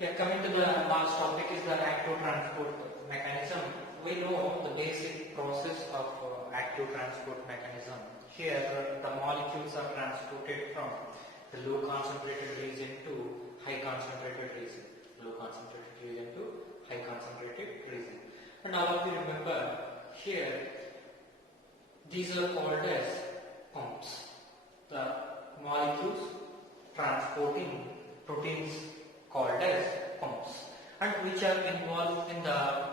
Yeah, coming to the last topic is the active transport mechanism. We know the basic process of active transport mechanism. Here, the molecules are transported from the low concentrated region to high concentrated region. Low concentrated region to high concentrated region. And all of you remember here, these are called as pumps. The molecules transporting proteins called as pumps, and which are involved in the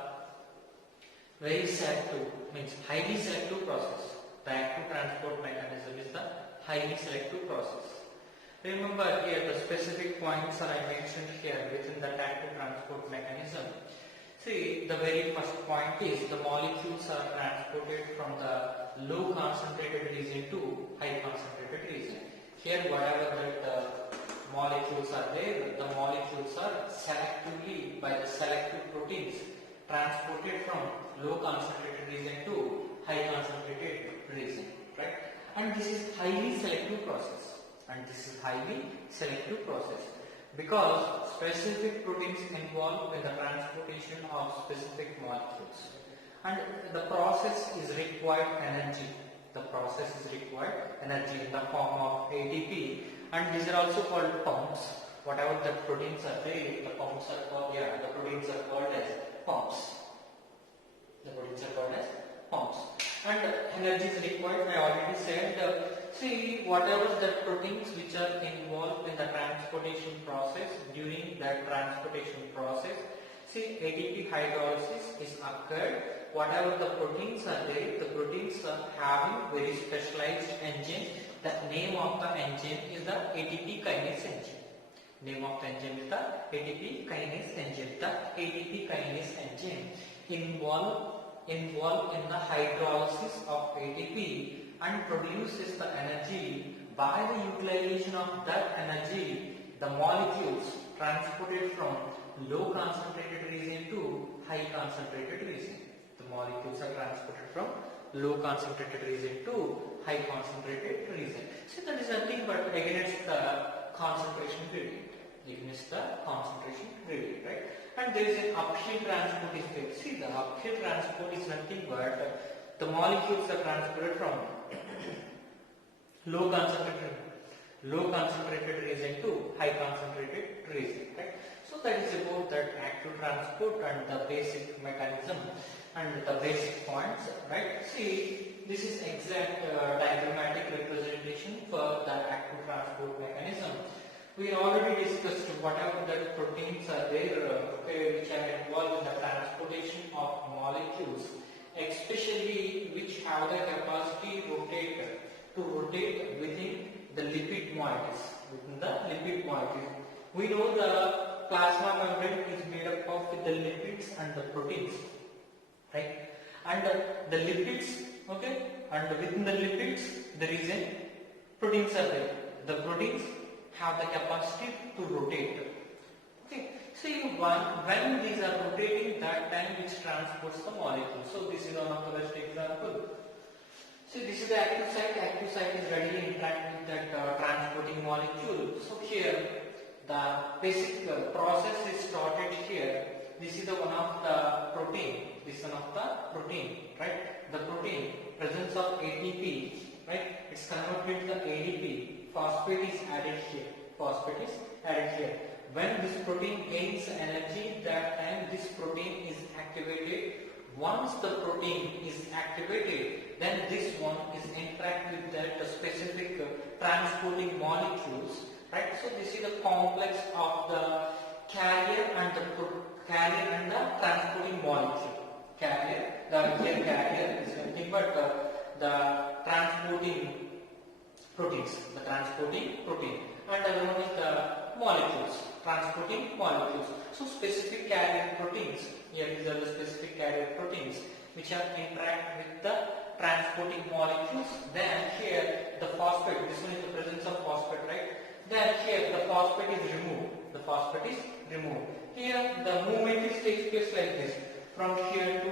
very selective, means highly selective process. The active transport mechanism is the highly selective process. Remember here the specific points that I mentioned here within the active transport mechanism. See, the very first point is the molecules are transported from the low concentrated region to high concentrated region. Here, whatever that molecules are there, the molecules are selectively by the selective proteins transported from low concentrated region to high concentrated region, right? And this is highly selective process. Because specific proteins involved in the transportation of specific molecules, and the process is required energy. The process is required energy in the form of ATP, and these are also called pumps. Whatever the proteins are there, the pumps are called. Yeah, the proteins are called as pumps. The proteins are called as pumps, and energy is required. I already said. See, whatever the proteins which are involved in the transportation process, during that transportation process, see, ATP hydrolysis is occurred. Whatever the proteins are there, the proteins are having very specialized enzyme. The name of the enzyme is the ATP kinase enzyme. Name of the enzyme is the ATP kinase enzyme. The ATP kinase enzyme involved in the hydrolysis of ATP and produces the energy. By the utilization of that energy, the molecules transported from low concentrated region to high concentrated region. The molecules are transported from low concentrated region to high concentrated region. So that is nothing but against the concentration gradient. Against the concentration gradient, right? And there is an uphill transport is there. See, the uphill transport is nothing but the molecules are transported from low concentrated region to high concentrated region, right? So that is about that active transport and the basic mechanism and the basic points, right? See, this is exact diagrammatic representation for the active transport mechanism. We already discussed whatever the proteins are there, which are involved in the transportation of molecules, especially which have the capacity to rotate within the lipid moieties. We know the plasma membrane is made up of the lipids and the proteins, right? And the lipids, okay, and within the lipids there is a proteins are there. The proteins have the capacity to rotate. Okay, see, when these are rotating, that time which transports the molecule. So this is one of the best example. See, this is the active site. Active site is readily interact with that transporting molecule. So here the basic process is started here. This is the one of the protein. This is one of the protein, right? The protein presence of ATP, right? It's converted to the ADP. Phosphate is added here. When this protein gains energy, that time this protein is activated. Once the protein is activated, then this one is interact with that specific transporting molecules, right? So this is the complex of the carrier and the transporting molecule. Carrier is nothing but the transporting proteins, and the other one is the molecules, transporting molecules. So specific carrier proteins, here these are the specific carrier proteins which are interact with the transporting molecules. Then here the phosphate, this one is the presence of phosphate, right? Then here the phosphate is removed. Here the movement takes place like this, from here to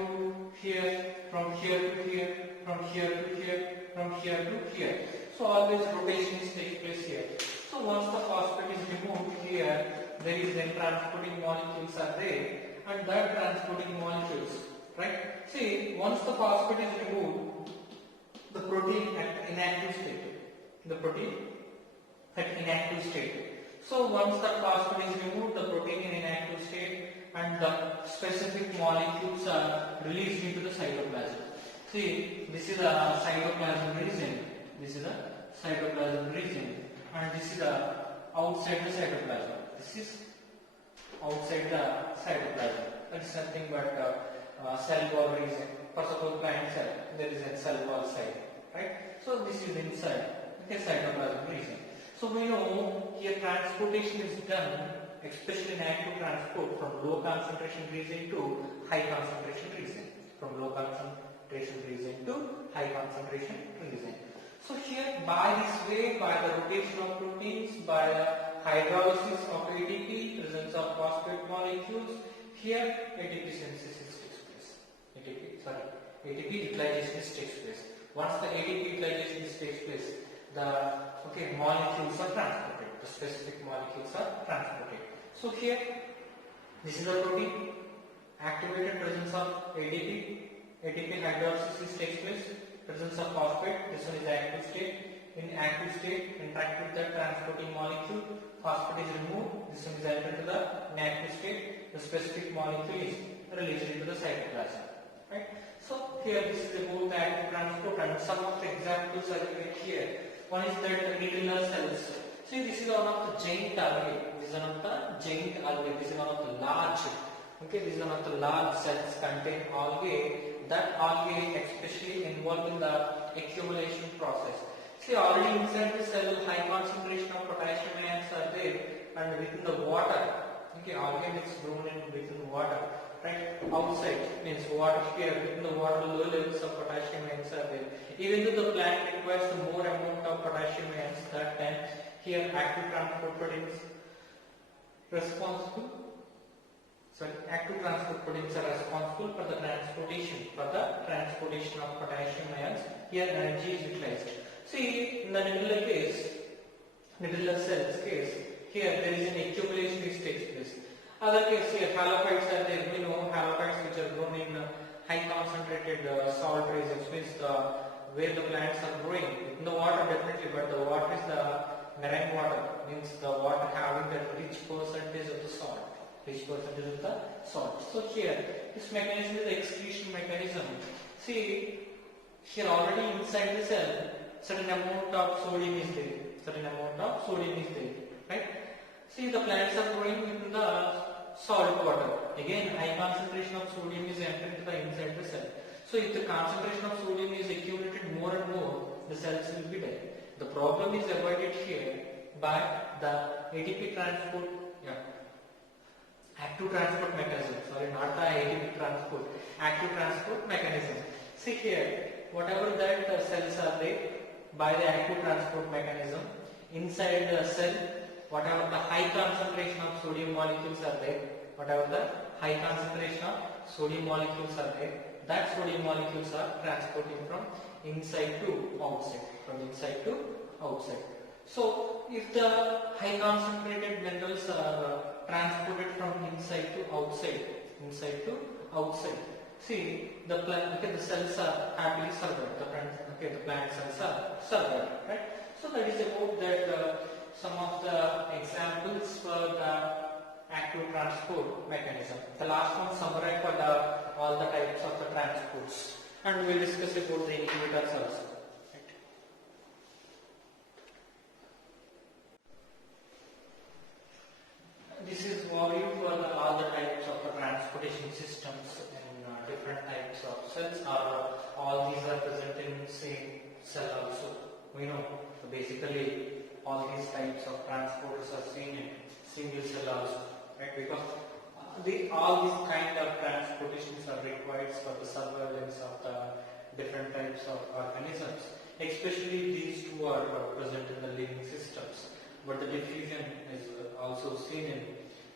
here, from here to here, from here to here, from here to here. So always rotation takes place here. So once the phosphate is removed here, there is then transporting molecules are there, and that transporting molecules, right? See, once the phosphate is removed, the protein at inactive state. The protein at inactive state. So once the phosphate is removed, the protein in inactive state, and the specific molecules are released into the cytoplasm. See, this is a cytoplasm region. This is a cytoplasm region, and this is outside the cytoplasm. This is outside the cytoplasm. That is nothing but cell wall region. For suppose plant cell, there is a cell wall side, right? So this is inside, okay, cytoplasm region. So we know here transportation is done, especially in active transport, from low concentration region to high concentration region. From low concentration region to high concentration region. So here, by this way, by the rotation of proteins, by the hydrolysis of ATP, presence of phosphate molecules, here ATP synthesis takes place. ATP utilization takes place. Once the ATP utilization takes place, the molecules are transported. The specific molecules are transported. So here, this is the protein. Activated presence of ATP. ATP hydrolysis takes place. Presence of phosphate. This one is active state. In active state, interact with the transporting molecule. Phosphate is removed. This one is entered to the inactive state. The specific molecule is released into the cytoplasm. Right? So here this is about the active transport, and some of the examples are given here. One is that nidillar cells. See, this is one of the giant algae. This is one of the giant algae. This is one of the large. Okay, this is one of the large cells contain algae. That algae especially involved in the accumulation process. See, already inside the cell, high concentration of potassium ions are there, and within the water. Okay, algae is grown within water. Right, outside means water here, within the water low levels of potassium ions are there. Even though the plant requires more amount of potassium ions, that time here active transport proteins responsible. Active transport proteins are responsible for the transportation of potassium ions. Here energy is utilized. See, in the nidillar case, nidillar cells case, here there is an accumulation which takes place. Other case here, halophytes are there. We know halophytes which are grown in high concentrated salt regions, means where the plants are growing. In the water definitely, but the water is the marine water, means the water having the rich percentage of the salt. So here, this mechanism is the excretion mechanism. See, here already inside the cell, certain amount of sodium is there. Right? See, the plants are growing within the salt water. Again, high concentration of sodium is entering to the inside the cell. So if the concentration of sodium is accumulated more and more, the cells will be dead. The problem is avoided here by the ATP transport, active transport mechanism. Not the ATP transport, active transport mechanism. See here, whatever that cells are there, by the active transport mechanism, inside the cell, whatever the high concentration of sodium molecules are there, that sodium molecules are transporting from inside to outside. So, if the high concentrated minerals are transported from inside to outside, see, the cells are happily survived. The plant cells are survived, right? So that is about that. Some of the examples for the active transport mechanism. The last one summary for all the types of the transports, and we will discuss about the inhibitors also. Right. This is overview for all the types of the transportation systems in different types of cells, or all these are present in same cell also. We know basically all these types of transporters are seen in single cell also, right? Because all these kind of transportations are required for the surveillance of the different types of organisms. Especially these two are present in the living systems, but the diffusion is also seen in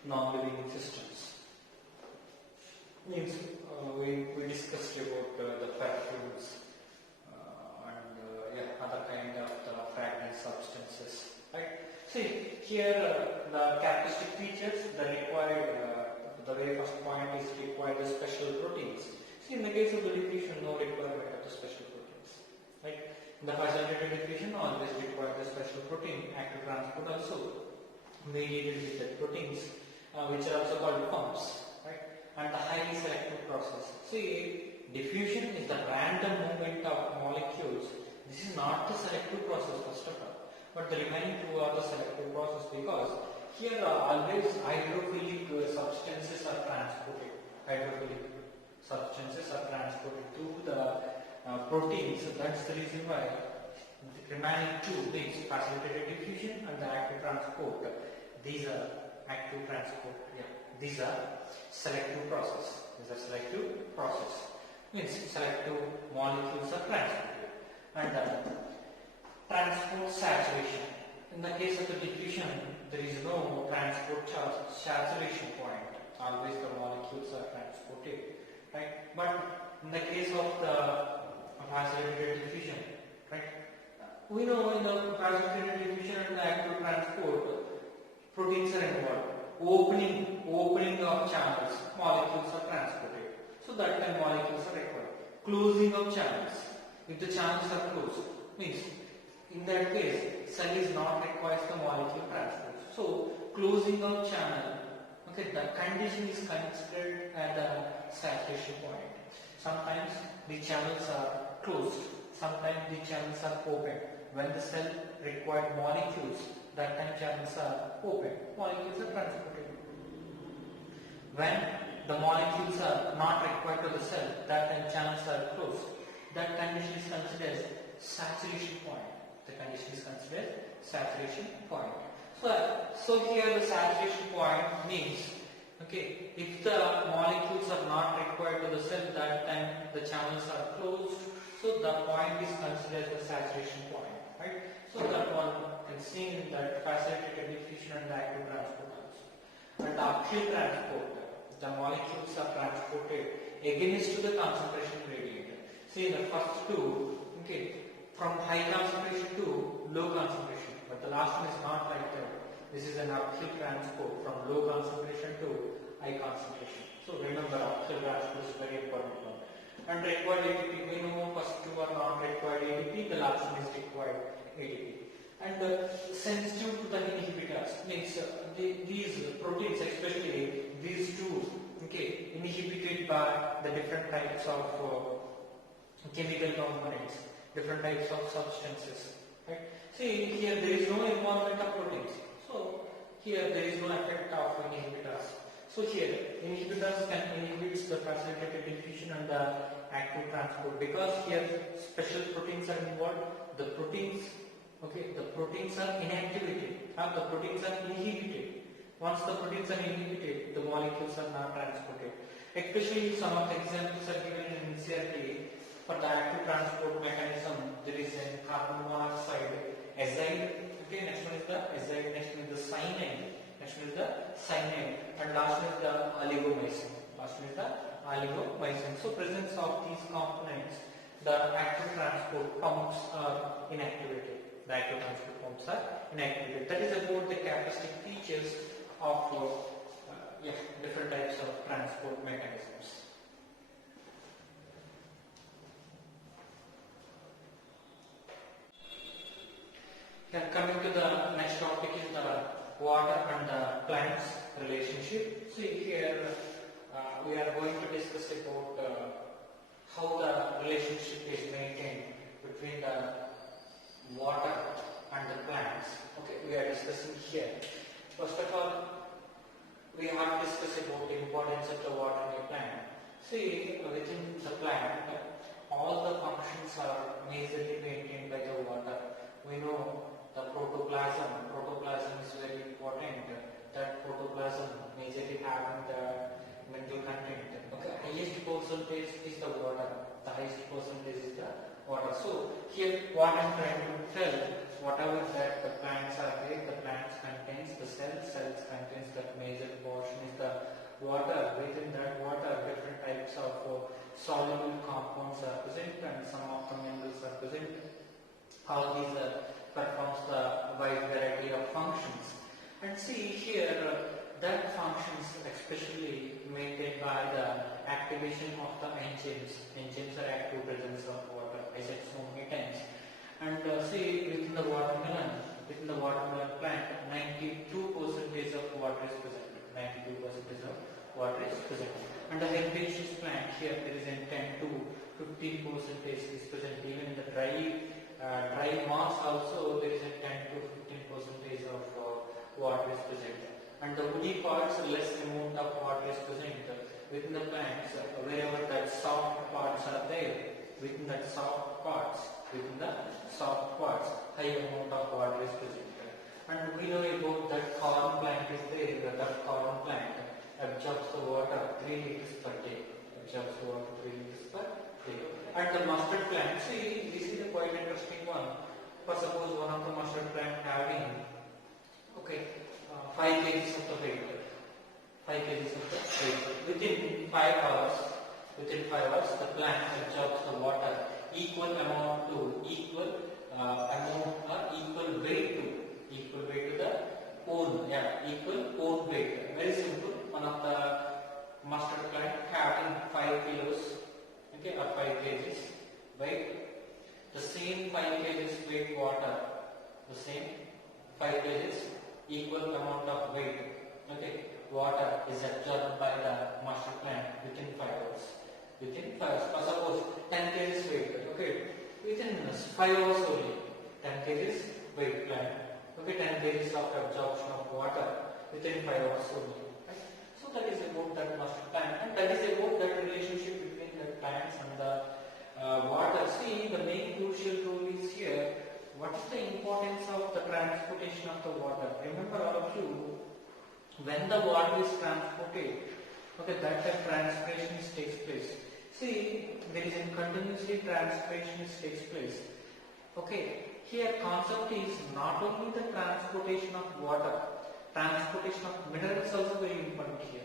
non-living systems. Means we discussed about the perfumes and other kind of the fragrant substances, right? See, here the characteristic features, the very first point is required the special proteins. See, in the case of the diffusion, no requirement of the special proteins. Right? In the facilitated diffusion, always require the special protein. Active transport also mediated with the proteins, which are also called pumps. Right? And the highly selective process. See, diffusion is the random movement of molecules. This is not the selective process first of all, but the remaining two are the selective process, because here always hydrophilic substances are transported. Hydrophilic substances are transported through the proteins. So that's the reason why the remaining two things, facilitated diffusion and the active transport, these are active transport. Yeah, these are selective process. These are selective process. Means selective molecules are transported. And transport saturation. In the case of the diffusion, there is no transport saturation point. Always the molecules are transported, right? But in the case of the facilitated diffusion, right? We know in the facilitated diffusion and the active transport, proteins are involved. Opening of channels, molecules are transported. So that time molecules are required. Closing of channels. If the channels are closed, means in that case, cell is not requires the molecule transport. So closing of channel, okay, the condition is considered at the saturation point. Sometimes the channels are closed, sometimes the channels are open. When the cell required molecules, that time channels are open, molecules are transported. When the molecules are not required to the cell, that time channels are closed. That condition is considered saturation point. The condition is considered saturation point. So here the saturation point means, okay, if the molecules are not required to the cell, that time the channels are closed. So the point is considered the saturation point, right? So that one can see in that facilitated diffusion and the active transport also. And the uphill transport, the molecules are transported against to the concentration gradient. See, the first two, okay, from high concentration to low concentration, but the last one is not like that. This is an uphill transport from low concentration to high concentration. So remember, uphill transport is very important one. And required ATP, we know first two are not required ATP, the last one is required ATP. And sensitive to the inhibitors, means these proteins, especially these two, okay, inhibited by the different types of chemical components, different types of substances, right? See, here there is no involvement of proteins, so here there is no effect of inhibitors. So here inhibitors can inhibit the facilitated diffusion and the active transport, because here special proteins are involved. The proteins, okay, the proteins are inactivated, the proteins are inhibited. Once the proteins are inhibited, the molecules are not transported. Especially some of the examples are given in NCERT. For the active transport mechanism, there is a carbon monoxide azide. Okay, next one is the azide, next one is the cyanide, next one is the cyanide, and last one is the oligomycin. So presence of these components, the active transport pumps are inactivated. The active transport pumps are inactivated. That is about the characteristic features of different types of transport mechanisms. Then coming to the next topic is the water and the plants relationship. See, here we are going to discuss about how the relationship is maintained between the water and the plants. Okay, we are discussing here. First of all, we have discussed about the importance of the water in a plant. See, within the plant, all the functions are majorly maintained by the water. We know the protoplasm. Protoplasm is very important. That protoplasm majorly having the mineral content. Okay, highest percentage is the water. The highest percentage is the water. So here, what I am trying to tell, whatever that the plants are there, the plants contains the cells contains that major portion is the water. Within that water, different types of soluble compounds are present, and some of the minerals are present. All these performs the wide variety of functions. And see here, that functions especially maintained by the activation of the enzymes. Enzymes are active presence of water, I said so many times. And see, within the watermelon plant, 92% of water is present. 92% of water is present. And the herbaceous plant, here there is a 10 to 15% is present. Even in the dry moss also there is a 10 to 15% of water is present. And the woody parts, less amount of water is present within the plants. Wherever that soft parts are there, within the soft parts, high amount of water is present. And we know about that corn plant is there. That corn plant absorbs the water 3 liters per day. And the mustard plant, see, this is a quite interesting one. For suppose one of the mustard plant having 5 kg of the weight. Within 5 hours, the plant absorbs the water equal weight to the cone. Equal cone weight. Very simple. One of the mustard plant having 5 kilos, or 5 kgs weight. The same 5 kgs weight water. The same 5 kgs equal amount of weight. Water is absorbed by the mustard plant within 5 hours. For suppose 10 kg weight, within 5 hours only, 10 kg weight plant, 10 kg of absorption of water within 5 hours only. Right? So that is about that mustard plant, and that is about that relationship between the plants and the water. See, the main crucial role is here. What is the importance of the transportation of the water? Remember all of you, when the water is transported, that transpiration takes place. See, there is a continuously transpiration takes place. Here concept is not only the transportation of water, transportation of minerals also very important here.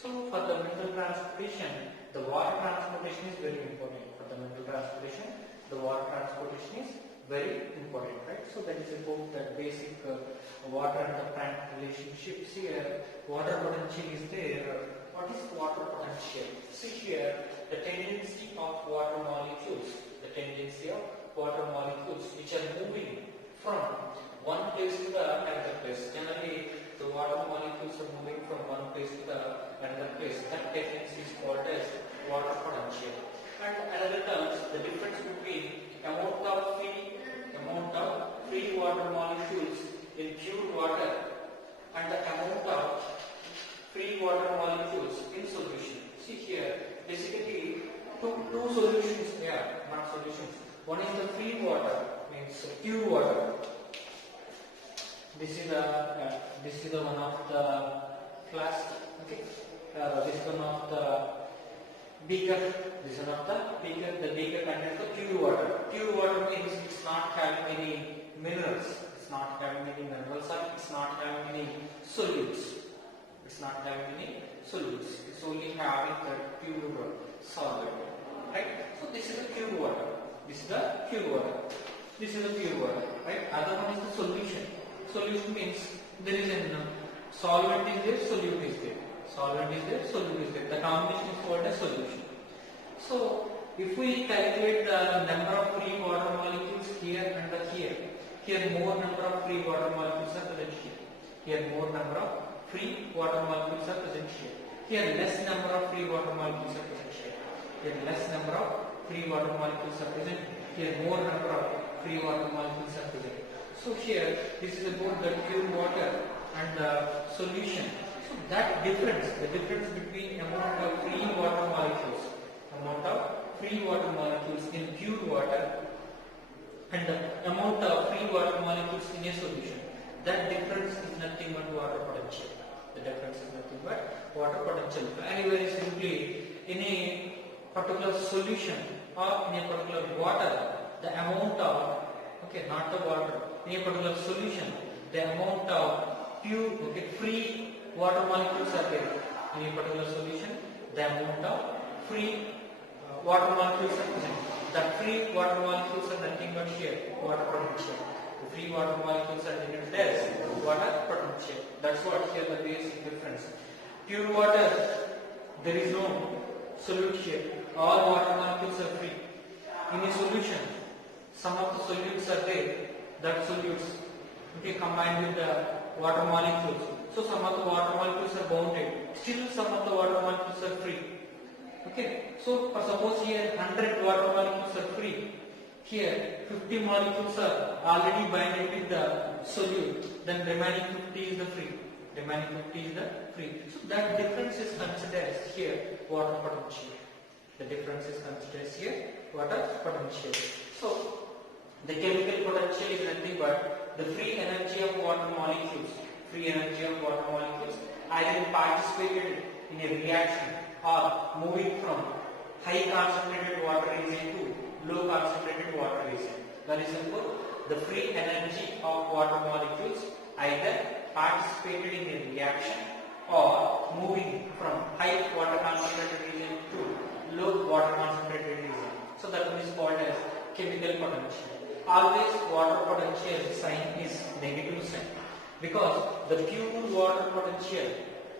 So for the mineral transportation, the water transportation is very important. Right? So that is about the basic water and the plant relationships here. Water potential is there. What is water potential? See here, the tendency of water molecules which are moving from one place to the another place. Generally, the water molecules are moving from one place to the another place. That tendency is called as water potential. And another terms, the difference between amount of free water molecules in pure water and the amount of free water molecules in solution. See here, basically two solutions here, not solutions. One is the free water, means pure water. This is the one of the flask. This is one of the beaker. The beaker contains the pure water. Pure water means it's not having any minerals. It's not having any solutes. It's only having the pure solid. Right? So this is the pure water. Right? Other one is the solution. Solution means there is a solvent is there, solute is there. The combination is called as solution. So if we calculate the number of free water molecules here and here more number of free water molecules are present here. Here more number of free water molecules are present here. Here less number of free water molecules are present here. Here less number of free water molecules are present. Here more number of free water molecules are present. So here this is about the pure water and the solution. So that difference, the difference between amount of free water molecules in pure water and the amount of free water molecules in a solution, that difference is nothing but water potential. Very simply, in a particular solution or in a particular water, the amount of, not the water, in a particular solution, the amount of pure, free water molecules are there. In a particular solution, the amount of free water molecules are present. The free water molecules are nothing but here, water potential. The free water molecules are denoted as water potential. That's what here the basic difference. Pure water, there is no solute here. All water molecules are free. In a solution, some of the solutes are there. That solutes, okay, combined with the water molecules. So some of the water molecules are bounded. Still some of the water molecules are free. Okay. So suppose here 100 water molecules are free. Here 50 molecules are already binded with the solute. Then remaining 50 is the free. Remaining 50 is the free. So that difference is considered as here water potential. The difference is considered as here water potential. So the chemical potential is nothing but the free energy of water molecules. Free energy of water molecules either participated in a reaction or moving from high concentrated water region to low concentrated water region. Very simple. The free energy of water molecules either participated in a reaction or moving from high water concentrated region to low water concentrated region. So that is called as chemical potential. Always water potential sign is negative sign, because the pure water potential,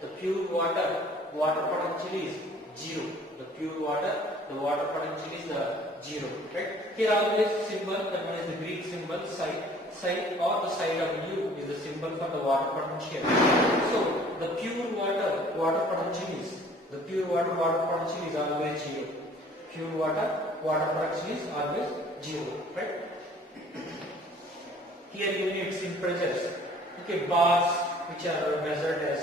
the pure water potential is 0. The pure water, the water potential is the 0. Right? Here always symbol, that one is the Greek symbol side or the side of U is the symbol for the water potential. So the pure water potential is always 0. Pure water potential is always 0. Right? Here units in pressures. Okay, bars which are measured as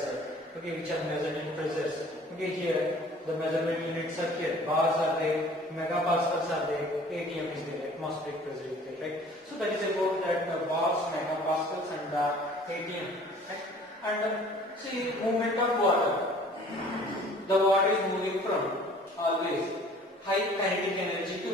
which are measured in pressures. Okay, here the measurement units are here. Bars are there, megapascals are there, ATM is there, atmospheric pressure is there, right? So that is about that bars, megapascals, and ATM. Right? And see, movement of water. The water is moving from always high kinetic energy to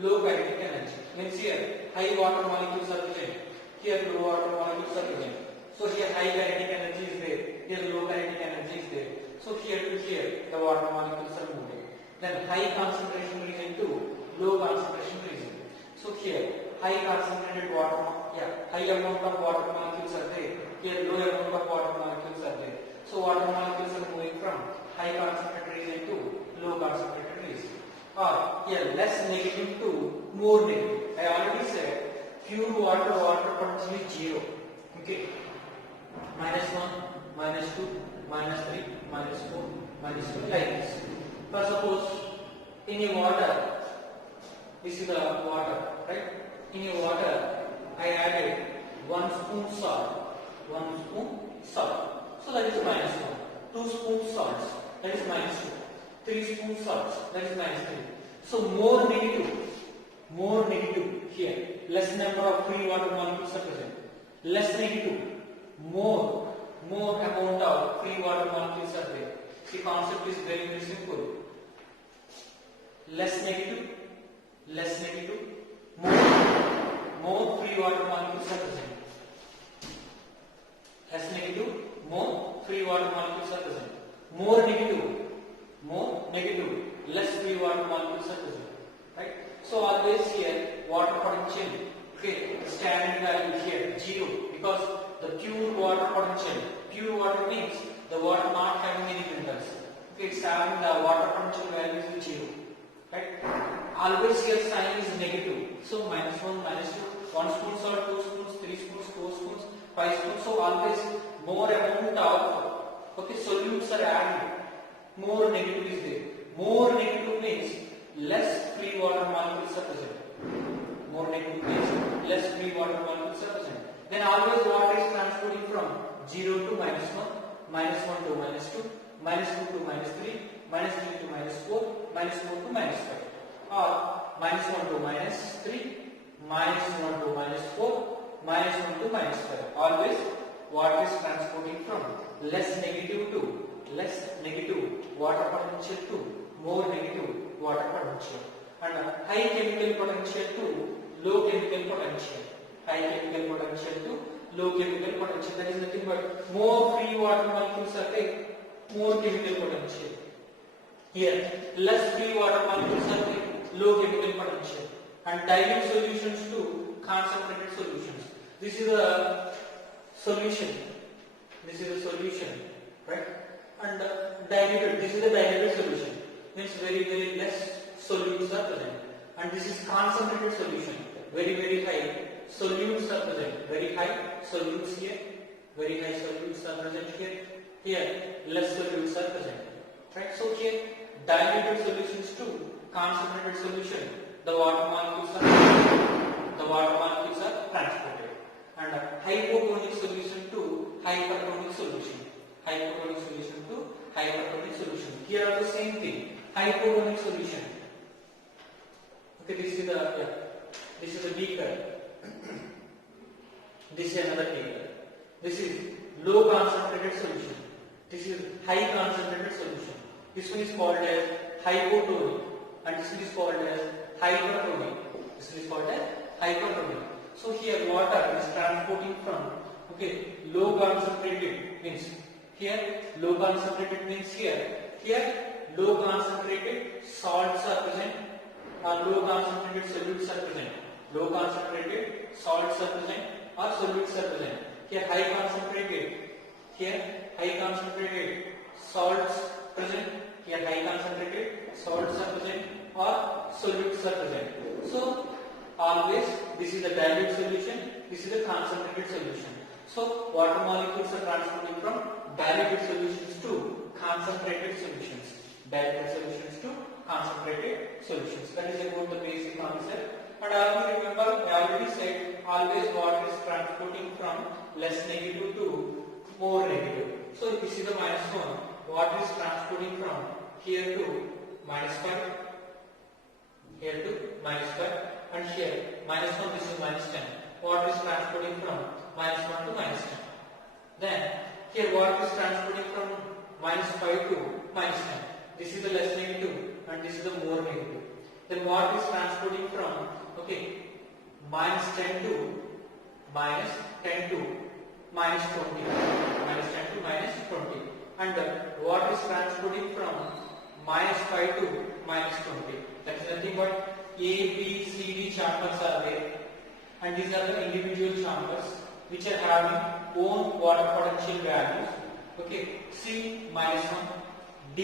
low kinetic energy. Means here high water molecules are present. Here low water molecules are present. So here high kinetic energy is there. Here low kinetic energy is there. So here to here the water molecules are moving. Then high concentration region to low concentration region. So here high concentrated water, high amount of water molecules are there. Here low amount of water molecules are there. So water molecules are moving from high concentrated region to low concentrated region. Or here less negative to more negative. I already said pure water potential is 0. Okay. -1, -2, -3, -4, -2 like this. For suppose in a water, this is the water, right? In a water, I added 1 spoon salt, 1 spoon salt. So that is -1. 2 spoon salts, that is -2. 3 spoon salts, that is -3. So more negative here. Less number of free water molecules are present. Less negative, more amount of free water molecules are there. The concept is very simple. Less negative, more free water molecules are present. Less negative, more free water molecules are present. More negative, less free water molecules are present. Right? So always here water potential, okay, standard value here 0, because the pure water potential. Pure water means the water not having any minerals. Okay, it's having the water potential value is 0. Right? Always here sign is negative. So -1, -2, 1 spoon salt, 2 spoons, 3 spoons, 4 spoons, 5 spoons. So always more amount of solutes are added. More negative is there. More negative means less free water molecules are present. More negative means less free water molecules are present. Then always water is transporting from 0 to -1, -1 to -2, -2 to -3, -3 to -4, -4 to -5, or -1 to -3, -1 to -4, -1 to -5. Always water is transporting from less negative water potential to more negative water potential, and high chemical potential to low chemical potential. High chemical potential to low chemical potential. That is nothing but more free water molecules are there, more chemical potential. Here less free water molecules are there, low chemical potential. And dilute solutions to concentrated solutions. This is a solution. This is a solution, right? And diluted. This is a diluted solution. Means very less solutes are present. And this is concentrated solution. Very high solutes are present. Very high solutes here. Very high solutes are present here. Here less solutes are present. Right? So here diluted solutions to concentrated solution. The water molecules are transported. And hypotonic solution to hypertonic solution. Hypotonic solution to hypertonic solution. Here are the same thing. Hypotonic solution. Okay, this is a beaker. This is another beaker. This is low concentrated solution. This is high concentrated solution. This one is called as hypotonic, and this one is called as hypertonic. This one is called as hypertonic. So here water is transporting from low concentrated means here low concentrated means here low concentrated salts are present or low concentrated solutes are present. Low concentrated salts are present or solutes are present. Here high concentrated salts present. Here high concentrated salts are present or solutes are present. So always this is a dilute solution, this is a concentrated solution. So water molecules are transporting from diluted solutions to concentrated solutions. Diluted solutions to concentrated solutions. That is about the basic concept. And also remember, I already said always water is transporting from less negative to more negative. So this is the -1. Water is transporting from here to -5, here to -5, and here -1. This is -10. Water is transporting from -1 to -10. Then here water is transporting from -5 to -10. This is the less negative and this is the more negative. Then water is transporting from -10 to -10 to -20, -10 to -20, and water is transporting from -5 to -20. That is nothing but A, B, C, D chambers are there, and these are the individual chambers which are having own water potential values. C -1, D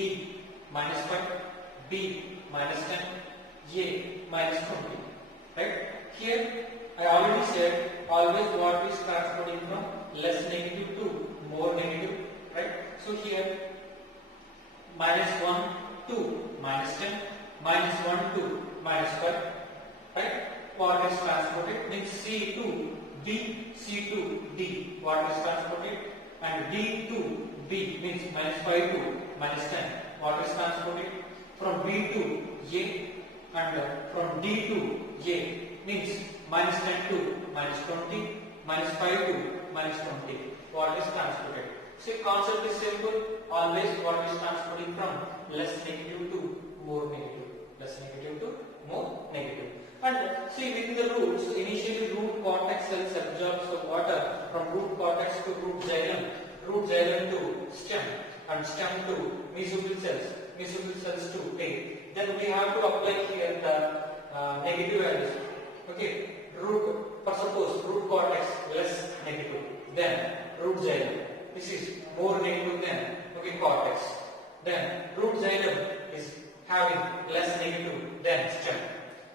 -5, B -10, A -20. Right? Here I already said always water is transporting from less negative to more negative. Right? So here -1 to -10, -1 to -5. Right? Water is transported. Means C to B, C to D. Water is transported, and D to B means -5 to -10. Water is transported from B to A, and from D to A means -10 to -20, -5 to -20. Water is transported. So concept is simple. Always water is transporting from less negative to more negative. Less negative to more negative. And see, within the roots, initially root cortex cells absorbs the water from root cortex to root xylem to stem, and stem to mesophyll cells to tail. Then we have to apply here the negative values. Root, for suppose root cortex less negative than root xylem. This is more negative than cortex. Then root xylem is having less negative than stem.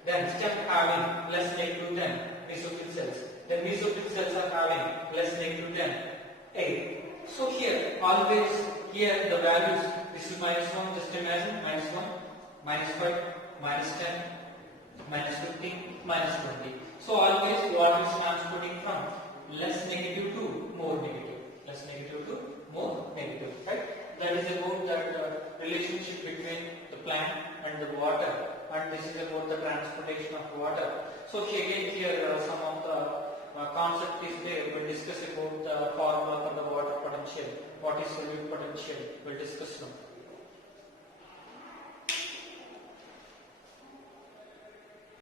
Then stem having less negative than mesophyll cells. Then mesophyll cells are having less negative than A. So here always the values, this is -1, just imagine -1, -5, -10, -15, -20. So always water is transporting from less negative to more negative. Less negative to more negative. Right? That is about that relationship between the plant and the water, and this is about the transportation of water. So here some of the concept is there. We will discuss about the formula for the water potential. What is solute potential? We will discuss now.